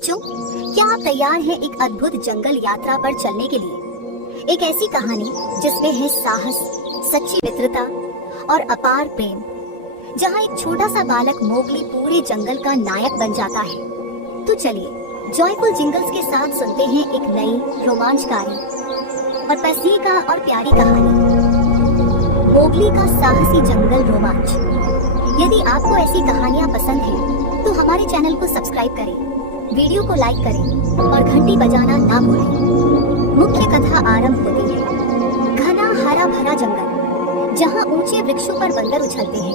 बच्चों, क्या आप तैयार हैं एक अद्भुत जंगल यात्रा पर चलने के लिए? एक ऐसी कहानी जिसमें है साहस, सच्ची मित्रता और अपार प्रेम, जहां एक छोटा सा बालक मोगली पूरे जंगल का नायक बन जाता है। तो चलिए जॉयफुल जिंगल्स के साथ सुनते हैं एक नई रोमांचकारी और पैसीका और प्यारी कहानी, मोगली का साहसी जंगल रोमांच। यदि आपको ऐसी कहानियां पसंद हैं, तो हमारे चैनल को सब्सक्राइब करें, वीडियो को लाइक करें और घंटी बजाना ना भूलें। मुख्य कथा आरंभ होती है। घना हरा भरा जंगल, जहां ऊंचे वृक्षों पर बंदर उछलते हैं,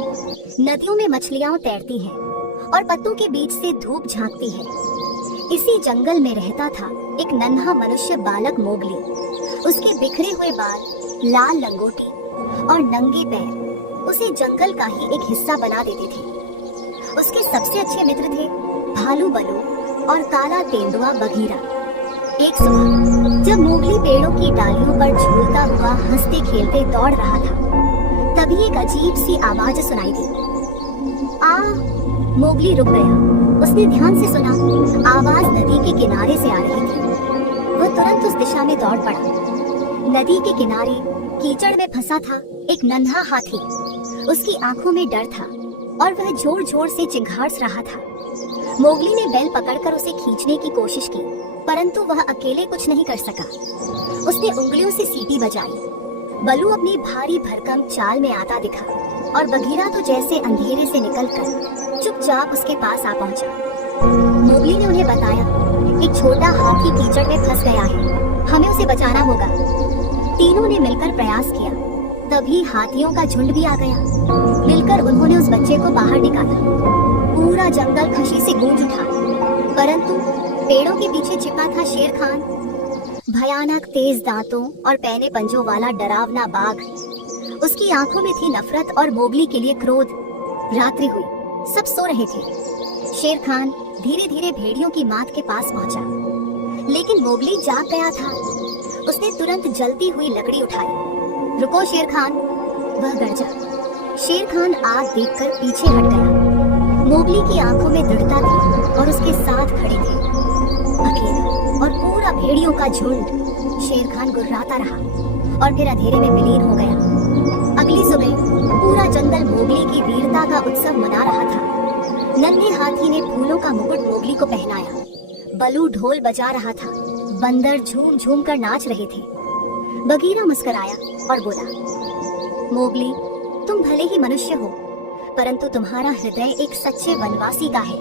नदियों में मछलियां तैरती हैं और पत्तों के बीच से धूप झांकती है। इसी जंगल में रहता था एक नन्हा मनुष्य बालक मोगली। उसके बिखरे हुए बाल, लाल लंगोटी और नंगे पैर उसे जंगल का ही एक हिस्सा बना देते थे। उसके सबसे अच्छे मित्र थे भालू बलू और काला तेंदुआ बघीरा। एक सुबह जब मोगली पेड़ों की डालियों पर झूलता हुआ हंसते खेलते दौड़ रहा था, तभी एक अजीब सी आवाज सुनाई दी। आ! मोगली रुक गया। उसने ध्यान से सुना। आवाज नदी के किनारे से आ रही थी। वह तुरंत उस दिशा में दौड़ पड़ा। नदी के किनारे कीचड़ में फंसा था एक नन्हा हाथी। उसकी आंखों में डर था और वह जोर जोर से चिंघाड़ रहा था। मोगली ने बैल पकड़कर उसे खींचने की कोशिश की, परंतु वह अकेले कुछ नहीं कर सका। उसने उंगलियों से सीटी बजाई। बलू अपनी भारी भरकम चाल में आता दिखा और बघीरा तो जैसे अंधेरे से निकलकर चुपचाप उसके पास आ पहुंचा। मोगली ने उन्हें बताया, एक छोटा हाथी कीचड़ में फंस गया है, हमें उसे बचाना होगा। तीनों ने मिलकर प्रयास किया। तभी हाथियों का झुंड भी आ गया। मिलकर उन्होंने उस बच्चे को बाहर निकाला। पूरा जंगल खुशी से गूंज उठा, परंतु पेड़ों के पीछे छिपा था शेर खान, भयानक तेज दांतों और पैने पंजों वाला डरावना बाघ। उसकी आंखों में थी नफरत और मोगली के लिए क्रोध। रात्रि हुई, सब सो रहे थे। शेर खान धीरे धीरे भेड़ियों की मात के पास पहुंचा, लेकिन मोगली जाग गया था। उसने तुरंत जलती हुई लकड़ी उठाई। रुको शेर खान, वह गरजा। शेर खान आग देखकर पीछे हट गया। मोगली की आंखों में दृढ़ता थी और उसके साथ खड़े थे अकेला और पूरा भेड़ियों का झुंड। शेर खान गुर्राता रहा और फिर अंधेरे में विलीन हो गया। अगली सुबह पूरा जंगल मोगली की वीरता का उत्सव मना रहा था। नन्हे हाथी ने फूलों का मुकुट मोगली को पहनाया। बलू ढोल बजा रहा था। बंदर झूम झूम कर नाच रहे थे। बघीरा मुस्कुराया और बोला, मोगली, तुम भले ही मनुष्य हो, परंतु तुम्हारा हृदय एक सच्चे वनवासी का है।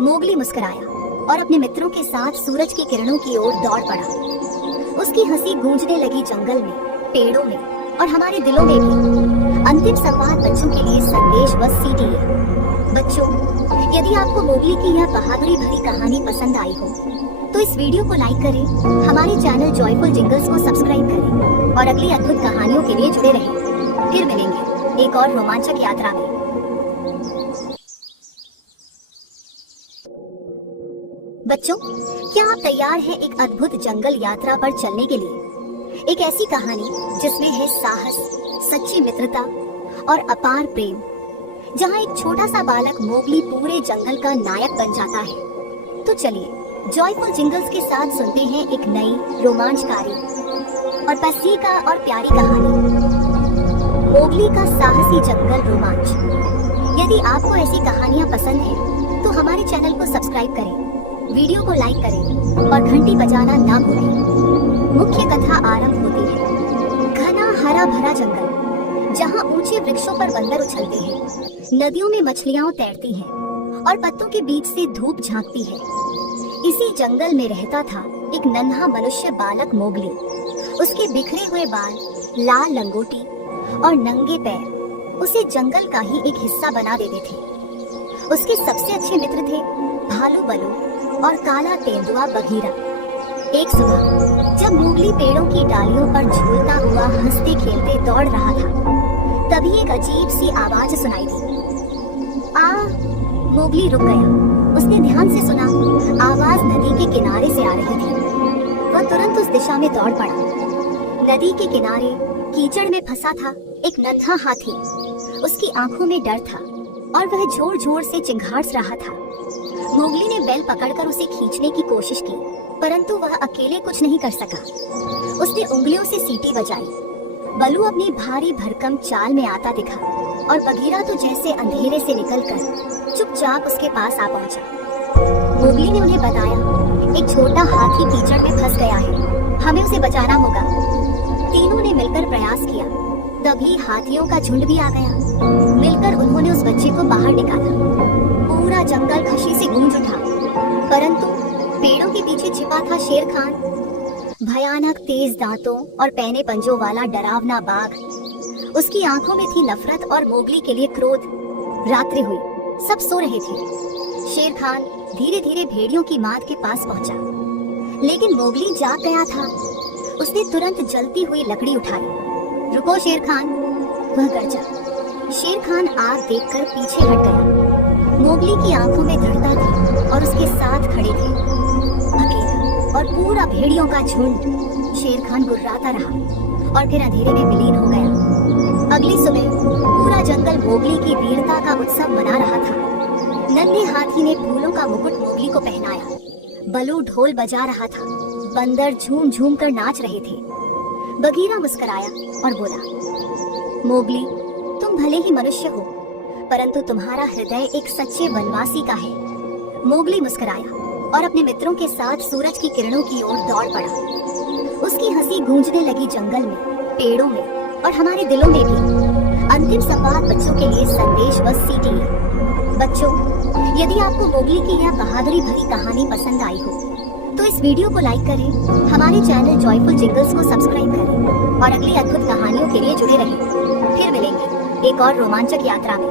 मोगली मुस्कुराया और अपने मित्रों के साथ सूरज की किरणों की ओर दौड़ पड़ा। उसकी हंसी गूंजने लगी जंगल में, पेड़ों में और हमारे दिलों में भी। अंतिम संवाद बच्चों के लिए संदेश बस सीटी है। बच्चों, यदि आपको मोगली की यह बहादुरी भरी कहानी पसंद आई हो, तो इस वीडियो को लाइक करें, हमारे चैनल जॉयफुल जिंगल्स को सब्सक्राइब करें और अगली अद्भुत कहानियों के लिए जुड़े रहें। फिर मिलेंगे एक और रोमांचक यात्रा में। बच्चों, क्या आप तैयार हैं एक अद्भुत जंगल यात्रा पर चलने के लिए? एक ऐसी कहानी जिसमें है साहस, सच्ची मित्रता और अपार प्रेम, जहां एक छोटा सा बालक मोगली पूरे जंगल का नायक बन जाता है। तो चलिए जॉयफुल जिंगल्स के साथ सुनते हैं एक नई रोमांचकारी और पैसीका और प्यारी कहानी, मोगली का साहसी जंगल रोमांच। यदि आपको ऐसी कहानियां पसंद हैं, तो हमारे चैनल को सब्सक्राइब करें, वीडियो को लाइक करें और घंटी बजाना ना भूलें। मुख्य कथा आरंभ होती है। घना हरा भरा जंगल, जहां ऊंचे वृक्षों पर बंदर उछलते हैं, नदियों में मछलियां तैरती हैं और पत्तों के बीच से धूप झांकती है। इसी जंगल में रहता था एक नन्हा मनुष्य बालक मोगली। उसके बिखरे हुए बाल, लाल लंगोटी और नंगे पैर उसे जंगल का ही एक हिस्सा बना देते थे। उसके सबसे अच्छे मित्र थे भालू बलू और काला तेंदुआ बघीरा। एक सुबह जब मोगली पेड़ों की डालियों पर झूलता हुआ हंसते खेलते दौड़ रहा था, तभी एक अजीब सी आवाज सुनाई दी। आ! मोगली रुक गया। उसने ध्यान से सुना। आवाज नदी के किनारे से आ रही थी। वह तुरंत उस दिशा में दौड़ पड़ा। नदी के किनारे कीचड़ में फंसा था एक नन्हा हाथी। उसकी आंखों में डर था और वह जोर जोर से चिंघाड़ रहा था। मोगली ने बैल पकड़कर उसे खींचने की कोशिश की, परंतु वह अकेले कुछ नहीं कर सका। उसने उंगलियों से सीटी बजाई। बलू अपनी भारी भरकम चाल में आता दिखा और बगीरा तो जैसे अंधेरे से निकलकर चुपचाप उसके पास आ पहुंचा। मोगली ने उन्हें बताया, एक छोटा हाथी कीचड़ में फंस गया है, हमें उसे बचाना होगा। तीनों ने मिलकर प्रयास किया। तभी हाथियों का झुंड भी आ गया। मिलकर उन्होंने उस बच्चे को बाहर निकाला। पूरा जंगल खुशी से गूंज उठा, परंतु पेड़ों के पीछे छिपा था शेर खान। भयानक तेज दांतों और पैने पंजों वाला डरावना बाघ। उसकी आंखों में थी नफरत और मोगली के लिए क्रोध। रात्रि हुई, सब सो रहे थे। शेर खान धीरे धीरे भेड़ियों की माद के पास पहुंचा, लेकिन मोगली जाग गया था। उसने तुरंत जलती हुई लकड़ी उठाई। रुको शेर खान, वह गरजा। शेर खान आग देखकर पीछे हट गया। मोगली की आंखों में दृढ़ता थी और उसके साथ खड़े थे अकेला और पूरा भेड़ियों का झुंड। शेर खान गुर्राता रहा और फिर अंधेरे में विलीन हो गया। अगली सुबह पूरा जंगल मोगली की वीरता का उत्सव मना रहा था। नन्हे हाथी ने फूलों का मुकुट मोगली को पहनाया। बलू ढोल बजा रहा था। बंदर झूम झूम कर नाच रहे थे। बगीरा मुस्कुराया और बोला, मोगली, तुम भले ही मनुष्य हो, परंतु तुम्हारा हृदय एक सच्चे वनवासी का है। मोगली मुस्कुराया और अपने मित्रों के साथ सूरज की किरणों की ओर दौड़ पड़ा। उसकी हंसी गूंजने लगी जंगल में, पेड़ों में और हमारे दिलों में भी। अंतिम संवाद बच्चों के लिए संदेश व सीटी। बच्चों, यदि आपको मोगली की यह बहादुरी भरी कहानी पसंद आई हो तो इस वीडियो को लाइक करें, हमारे चैनल जॉयफुल जिंगल्स को सब्सक्राइब करें और अगली अद्भुत कहानियों के लिए जुड़े रहें। फिर मिलेंगे एक और रोमांचक यात्रा में।